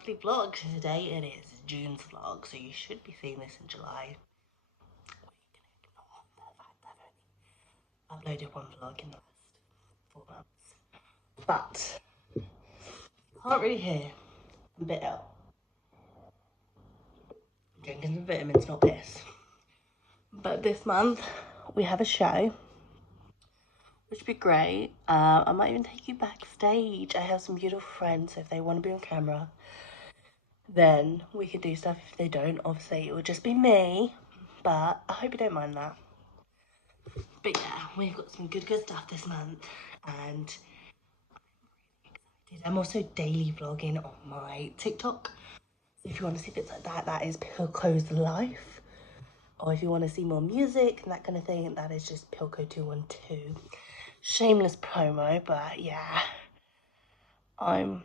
monthly vlog. Today it is June's vlog, so you should be seeing this in July. I've uploaded one vlog in the last 4 months. But, can't really hear. I'm a bit ill. I'm drinking some vitamins, not piss. But this month, we have a show, which would be great. I might even take you backstage. I have some beautiful friends, so if they want to be on camera, then we can do stuff. If they don't, obviously it will just be me, but I hope you don't mind that. But yeah, we've got some good stuff this month, and I'm also daily vlogging on my TikTok. So if you want to see bits like that, that is Pilko's life. Or if you want to see more music and that kind of thing, that is just Pilko212. Shameless promo, but yeah, I'm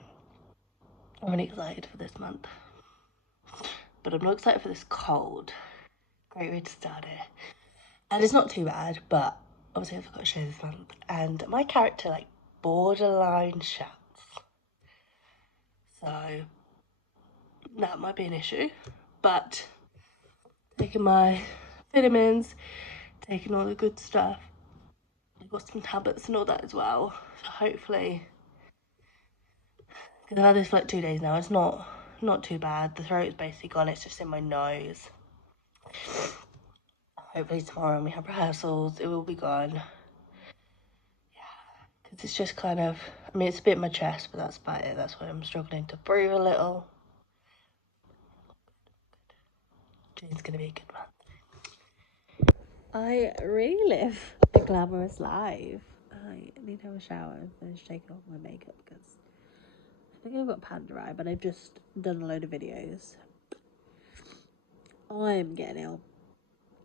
really excited for this month. But I'm not excited for this cold. Great way to start it. And it's not too bad, but obviously I've got a show this month. And my character, like, borderline shouts. So that might be an issue. But taking my vitamins, taking all the good stuff. I've got some tablets and all that as well. So hopefully, because I've had this for like 2 days now, it's not too bad. The throat is basically gone, it's just in my nose. Hopefully tomorrow when we have rehearsals, it will be gone. Yeah, because it's just kind of, I mean, it's a bit in my chest, but that's about it. That's why I'm struggling to breathe a little. June's gonna be a good month. I really live a glamorous life. I need to have a shower and finish taking off my makeup because I think I've got panda eye, but I've just done a load of videos. I'm getting ill.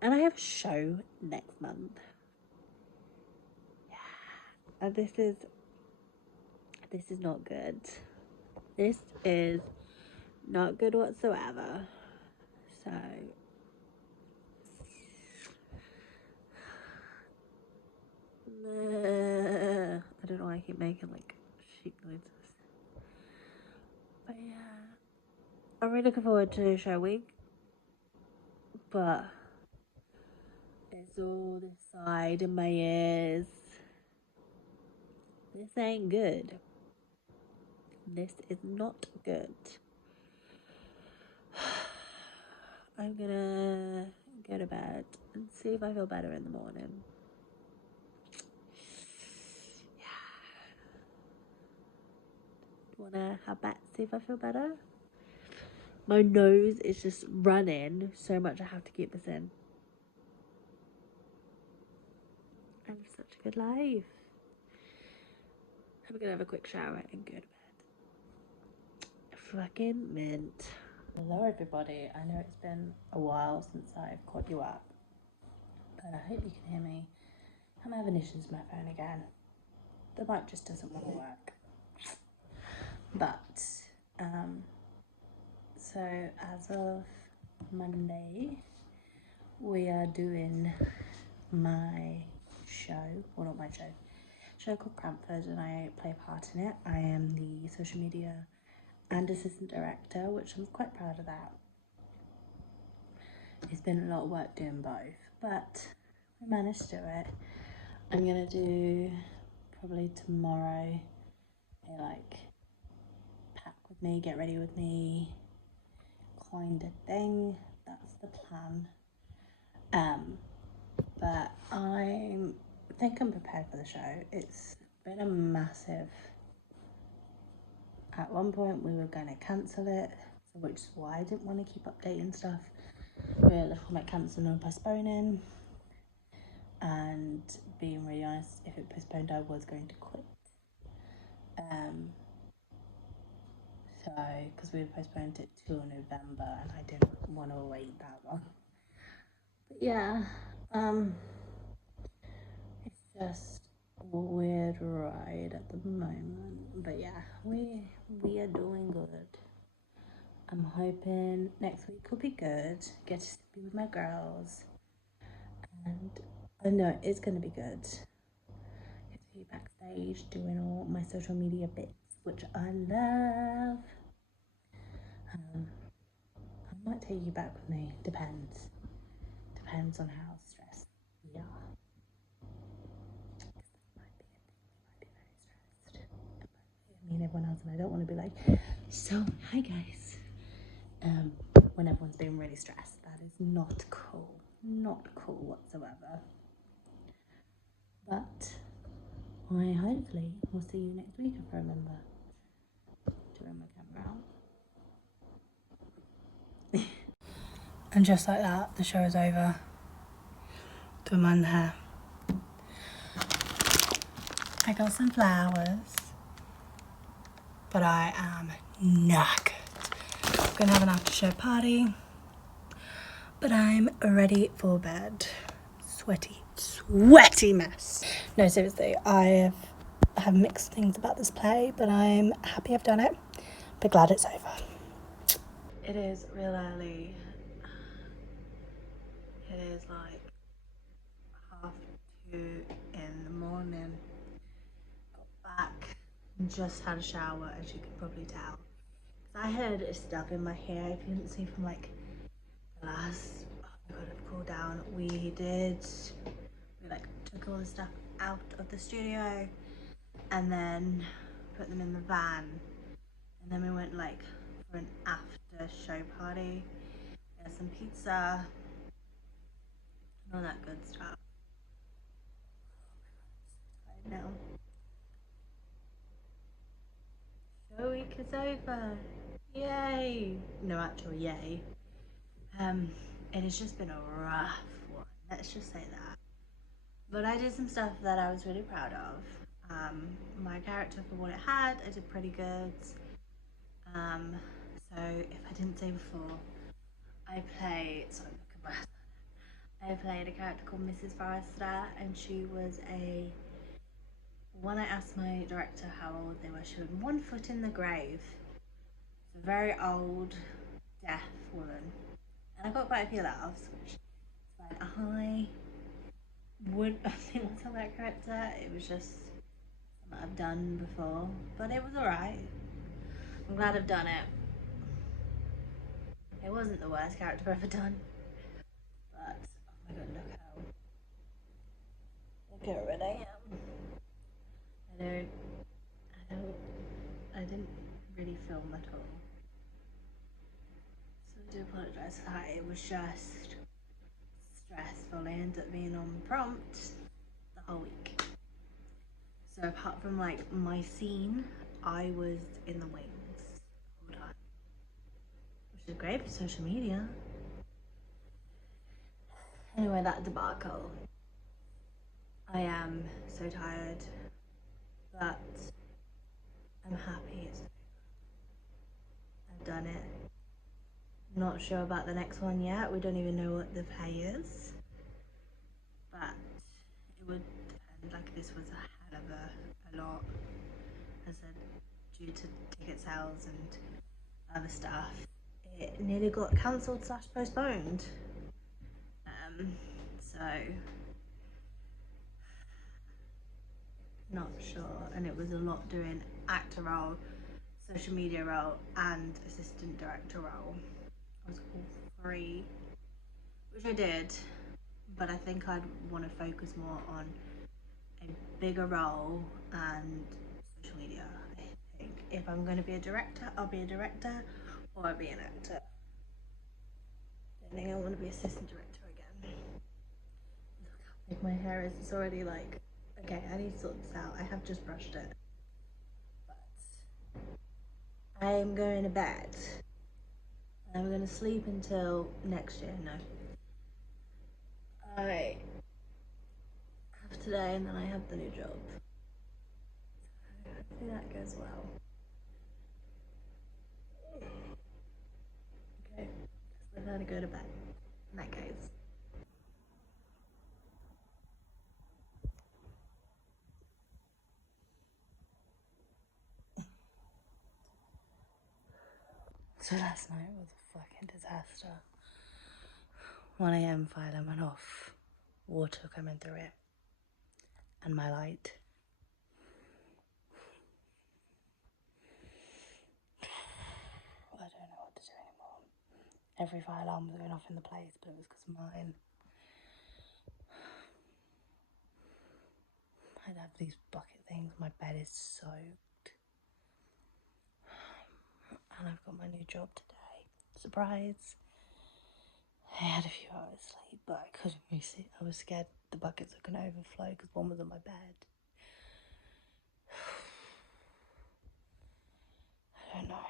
And I have a show next month. Yeah. And this is not good. This is not good whatsoever. So I don't know why I keep making like sheep noises. But yeah, I'm really looking forward to show week. But it's all this side in my ears. This ain't good. This is not good. I'm gonna go to bed and see if I feel better in the morning. Yeah. Wanna have back, see if I feel better? My nose is just running so much I have to keep this in. I have such a good life. I'm gonna have a quick shower and go to bed. Fucking mint. Hello everybody, I know it's been a while since I've caught you up, but I hope you can hear me. I'm having issues with my phone again. The mic just doesn't want to work. But, so as of Monday, we are doing my show, well not my show called Cranford, and I play a part in it. I am the social media and assistant director, which I'm quite proud of that. It's been a lot of work doing both, but I managed to do it. I'm gonna do probably tomorrow a like pack with me, get ready with me kind of thing. That's the plan. But I think I'm prepared for the show. It's been a massive, at one point we were going to cancel it, which is why I didn't want to keep updating stuff. We were looking at cancelling and postponing, and being really honest, if it postponed I was going to quit. So because we postponed it till November and I didn't want to wait that long. But yeah, it's just a weird ride at the moment, but yeah, we are doing good. I'm hoping next week will be good, get to be with my girls, and I know it's going to be good. Get to be backstage doing all my social media bits, which I love. take you back with me. Depends on how stressed we are. Me and everyone else, and I don't want to be like, so hi guys, when everyone's being really stressed. That is not cool whatsoever. But I hopefully will see you next week if I remember to turn my camera out. And just like that, the show is over. Done my hair. I got some flowers, but I am knackered. I'm gonna have an after show party, but I'm ready for bed. Sweaty mess. No, seriously, I have mixed things about this play, but I'm happy I've done it, but glad it's over. It is real early. It is like 2:30 in the morning. Got back and just had a shower, as you can probably tell. I had a stuff in my hair, if you didn't see from like the last, oh my god, I've cooled down. We like took all the stuff out of the studio and then put them in the van, and then we went like for an after show party. We had some pizza and all that good stuff. I know. Show week is over. Yay! No actual yay. It has just been a rough one, let's just say that. But I did some stuff that I was really proud of. My character, for what it had, I did pretty good. So if I didn't say before, I played a character called Mrs. Forrester, and she was when I asked my director how old they were, she was 1 foot in the grave. It's a very old, deaf woman. And I got quite a few laughs, which is fine. I would have seen myself that character. It was just something I've done before, but it was alright. I'm glad I've done it. It wasn't the worst character I've ever done, but oh my god, look how red I am. I didn't really film at all, so I do apologise for that. It was just stressful. I ended up being on prompt the whole week. So apart from like my scene, I was in the wings all the time, which is great for social media. Anyway, that debacle. I am so tired, but I'm happy it's over. I've done it. Not sure about the next one yet. We don't even know what the pay is, but it would depend. Like, this was a hell of a lot, as I said, due to ticket sales and other stuff. It nearly got cancelled / postponed. So not sure. And it was a lot doing actor role, social media role, and assistant director role. I was all 3, which I did, but I think I'd want to focus more on a bigger role and social media. I think if I'm going to be a director, I'll be a director, or I'll be an actor. I think I want to be assistant director again. Look how big my hair is. It's already like, okay, I need to sort this out. I have just brushed it, but I'm going to bed. I'm going to sleep until next year. No, I have today, and then I have the new job. So hopefully that goes well. Okay, let's learn how to go to bed. Night, guys. So last night was a fucking disaster. 1 a.m. fire alarm went off. Water coming through it. And my light. I don't know what to do anymore. every fire alarm was going off in the place, but it was because of mine. I'd have these bucket things. My bed is soaked. And I've got my new job today. Surprise. I had a few hours sleep, but I couldn't really see. I was scared the buckets were going to overflow because one was on my bed. I don't know.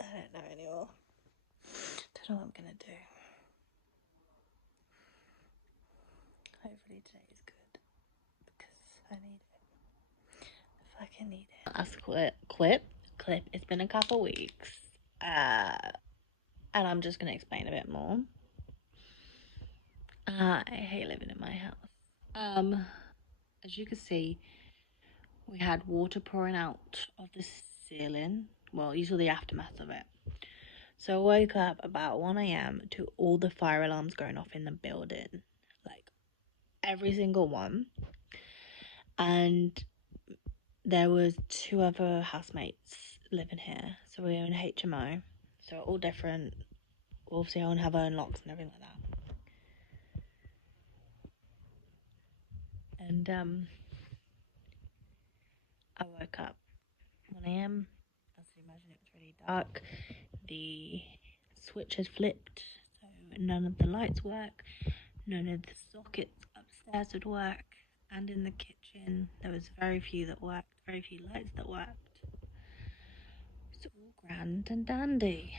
I don't know anymore. Don't know what I'm going to do. Hopefully today is good because I need it. I fucking need it. Last clip. It's been a couple weeks. And I'm just going to explain a bit more. I hate living in my house. As you can see, we had water pouring out of the ceiling. Well, you saw the aftermath of it. So I woke up about 1 a.m. to all the fire alarms going off in the building. Like, every single one. And there was 2 other housemates living here. So we were in HMO. So all different. Obviously, all have our own locks and everything like that. And I woke up 1 a.m. As you imagine, it was really dark. The switch had flipped, so none of the lights work. None of the sockets upstairs would work. And in the kitchen, there was very few that worked, very few lights that worked. It's all grand and dandy.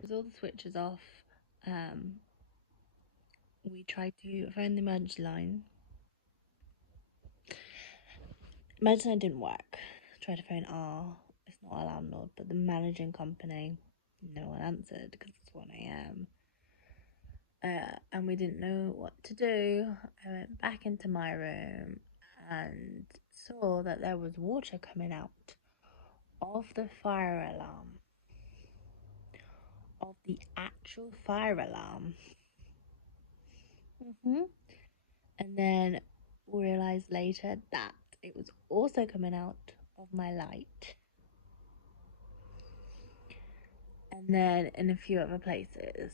With all the switches off, we tried to phone the emergency line. Emergency line didn't work. Tried to phone it's not our landlord, but the managing company. No one answered because it's 1 a.m. And we didn't know what to do. I went back into my room and saw that there was water coming out of the fire alarm. Of the actual fire alarm. And then realised later that it was also coming out of my light. And then in a few other places.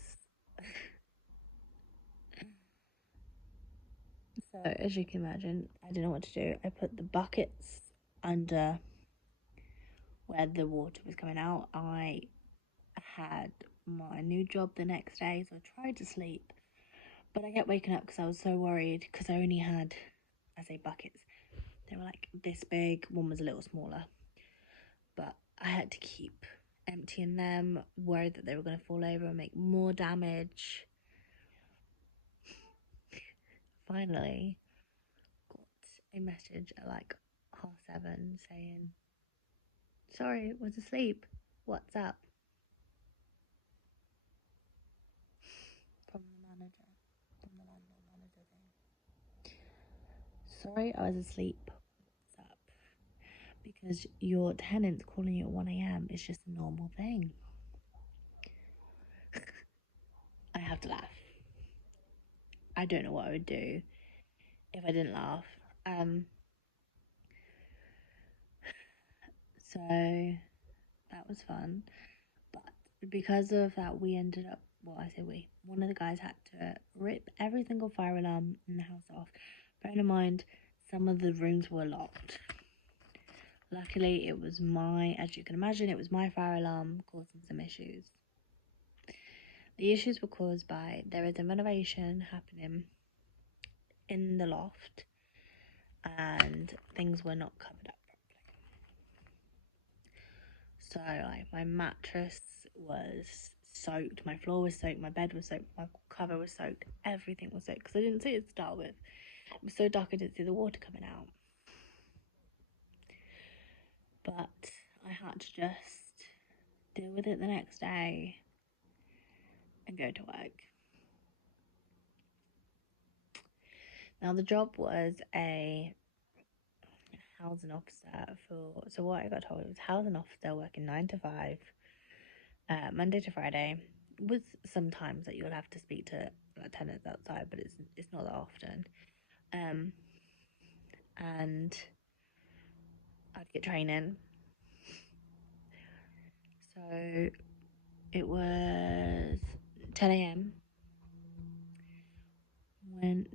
So as you can imagine, I didn't know what to do. I put the buckets under where the water was coming out. I had my new job the next day, so I tried to sleep, but I kept waking up because I was so worried because I only had, I say buckets, they were like this big. One was a little smaller, but I had to keep emptying them, worried that they were going to fall over and make more damage. Finally got a message at like 7:30 saying, sorry, was asleep, what's up? From the landlord manager thing. Sorry, I was asleep, what's up? Because your tenant's calling you at 1 a.m. is just a normal thing. I have to laugh. I don't know what I would do if I didn't laugh. So that was fun. But because of that, we ended up, well, I say we, one of the guys had to rip every single fire alarm in the house off. Bearing in mind, some of the rooms were locked. Luckily, it was as you can imagine, it was my fire alarm causing some issues. The issues were caused by, there is a renovation happening in the loft and things were not covered up properly. So like my mattress was soaked, my floor was soaked, my bed was soaked, my cover was soaked, everything was soaked because I didn't see it to start with. It was so dark I didn't see the water coming out. But I had to just deal with it the next day and go to work. Now the job was a housing officer so what I got told was housing officer working 9 to 5, Monday to Friday, with some times that you'll have to speak to tenants outside, but it's not that often. And I'd get training. So it was 10 a.m. Went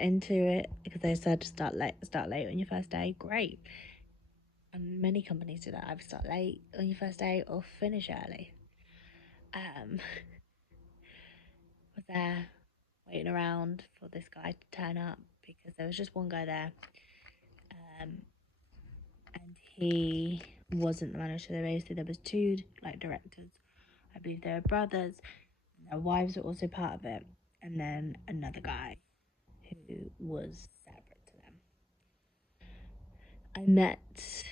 into it because they said start late on your first day. Great. And many companies do that. Either start late on your first day or finish early. Was there waiting around for this guy to turn up because there was just one guy there. And he wasn't the manager. There was two directors. I believe they were brothers. And their wives were also part of it. And then another guy who was separate to them. I met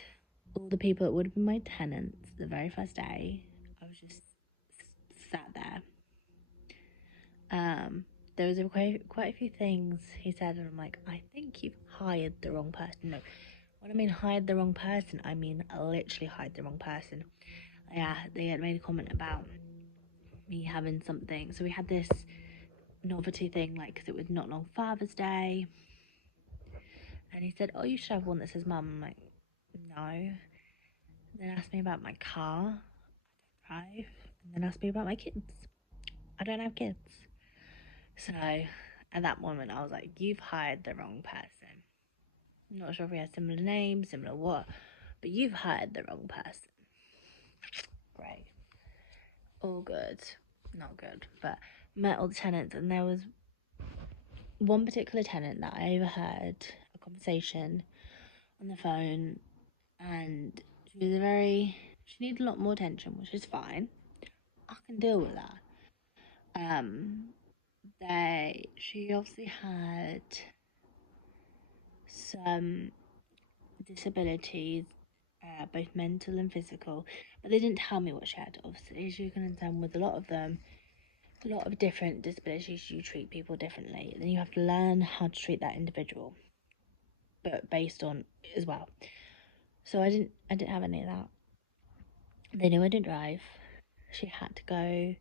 all the people that would have been my tenants the very first day. I was just sat there. There was quite a few things he said, and I'm like, I think you've hired the wrong person. No, when I mean hired the wrong person, I mean literally hired the wrong person. Yeah, they had made a comment about me having something. So we had this novelty thing, because it was not long Father's Day. And he said, oh, you should have one that says mum. I'm like, no. Then asked me about my car. I don't drive. And then asked me about my kids. I don't have kids. So at that moment, I was like, you've hired the wrong person. I'm not sure if we had similar names, similar what, but you've hired the wrong person. Great. All good. Not good. But met all the tenants, and there was one particular tenant that I overheard a conversation on the phone, and she needed a lot more attention, which is fine. I can deal with that. She obviously had some disabilities, both mental and physical, but they didn't tell me what she had. Obviously, as you can understand, with a lot of them, a lot of different disabilities, you treat people differently. Then you have to learn how to treat that individual, but based on as well. So I didn't have any of that. They knew I didn't drive. She had to go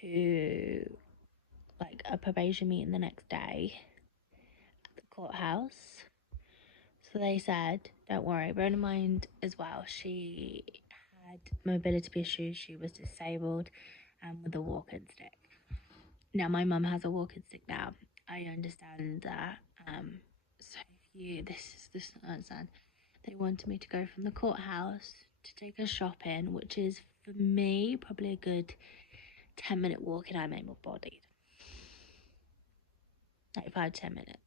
to a probation meeting the next day at the courthouse. So they said, don't worry, bear in mind as well, she had mobility issues, she was disabled and with a walking stick. Now, my mum has a walking stick now. I understand that. So this I understand. They wanted me to go from the courthouse to take her shopping, which is for me probably a good 10-minute walk, and I'm able-bodied. 5 to 10 minutes.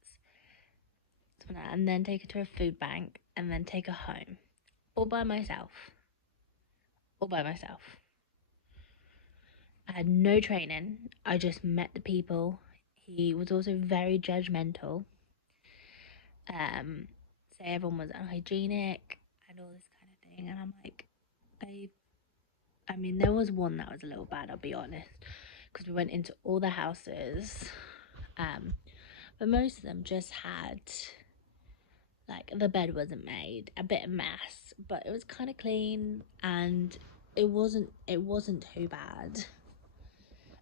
And then take her to a food bank, and then take her home. All by myself. I had no training. I just met the people. He was also very judgmental. Say everyone was unhygienic and all this kind of thing. And I'm like, there was one that was a little bad, I'll be honest. Because we went into all the houses. But most of them just had, the bed wasn't made, a bit of mess, but it was kind of clean, and it wasn't too bad.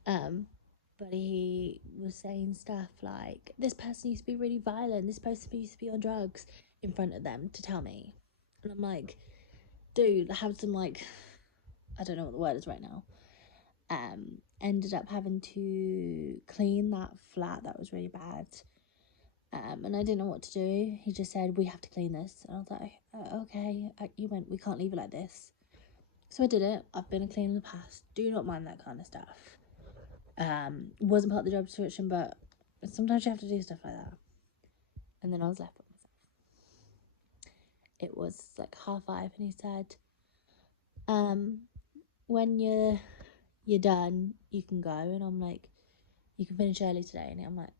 But he was saying stuff like, this person used to be really violent, this person used to be on drugs, in front of them to tell me. And I'm like, dude, I have some, I don't know what the word is right now. Ended up having to clean that flat that was really bad. And I didn't know what to do. He just said, we have to clean this. And I was like, okay. He went, we can't leave it like this. So I did it. I've been a cleaner in the past. Do not mind that kind of stuff. Wasn't part of the job description, but sometimes you have to do stuff like that. And then I was left with myself. It was 5:30, and he said, when you're done, you can go. And I'm like, you can finish early today. And I'm like,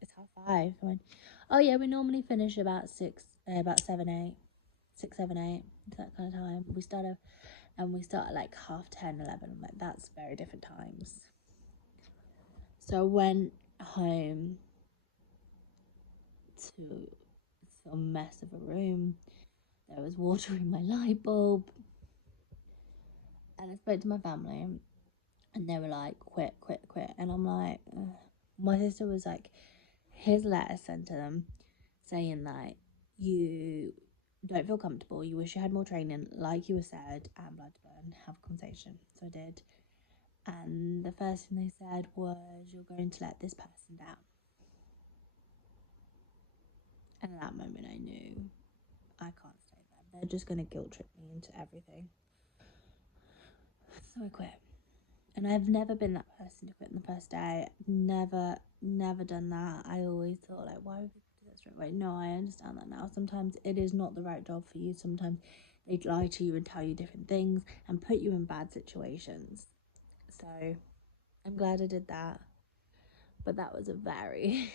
it's 5:30. I went, oh yeah, we normally finish about 7, 8, that kind of time. We start at 10:30, 11. I'm like, that's very different times. So I went home to some mess of a room. There was water in my light bulb. And I spoke to my family, and they were like, quit. And I'm like, ugh. My sister was like, here's a letter sent to them saying that you don't feel comfortable, you wish you had more training, like you were said, and blood to burn, have a conversation. So I did. And the first thing they said was, you're going to let this person down. And at that moment I knew I can't stay there. They're just going to guilt trip me into everything. So I quit. And I've never been that person to quit on the first day. Never done that. I always thought, like, why would people do that straight away? No, I understand that now. Sometimes it is not the right job for you. Sometimes they lie to you and tell you different things and put you in bad situations. So I'm glad I did that. But that was a very,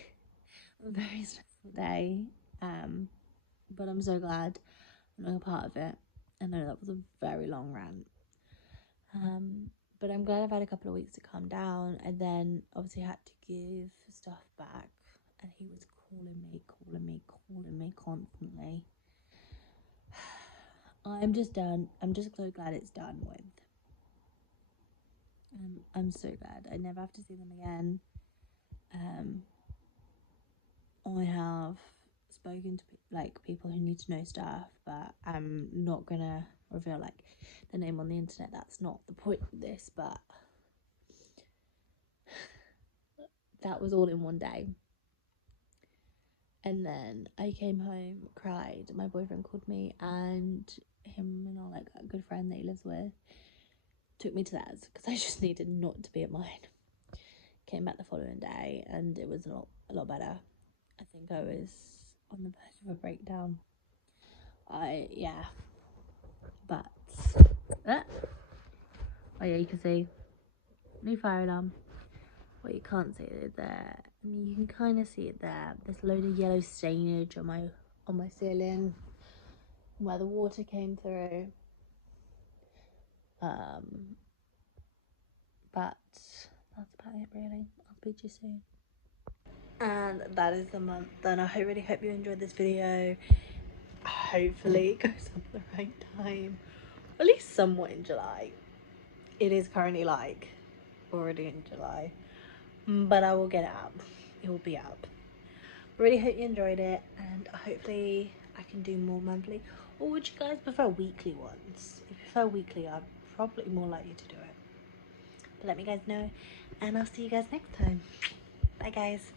very stressful day. But I'm so glad I'm not a part of it. I know that was a very long rant. But I'm glad I've had a couple of weeks to calm down. And then obviously had to give stuff back, and he was calling me constantly. I'm just done. I'm just so glad it's done with. I'm so glad I never have to see them again. I have spoken to people who need to know stuff, but I'm not gonna reveal the name on the internet. That's not the point of this, but that was all in one day. And then I came home, cried. My boyfriend called me, and him and a good friend that he lives with took me to theirs because I just needed not to be at mine. Came back the following day, and it was a lot better. I think I was on the verge of a breakdown. But oh yeah, you can see new fire alarm. What you can't see it there. I mean, you can kind of see it there. There's a load of yellow stainage on my ceiling where the water came through. But that's about it, really. I'll speak to you soon. And that is the month. And I really hope you enjoyed this video. Hopefully it goes up at the right time, at least somewhat in July. It is currently already in July, but I will get it up. It will be up. Really hope you enjoyed it, and hopefully I can do more monthly. Or would you guys prefer weekly ones? If you prefer weekly, I'm probably more likely to do it. But let me guys know, and I'll see you guys next time. Bye guys.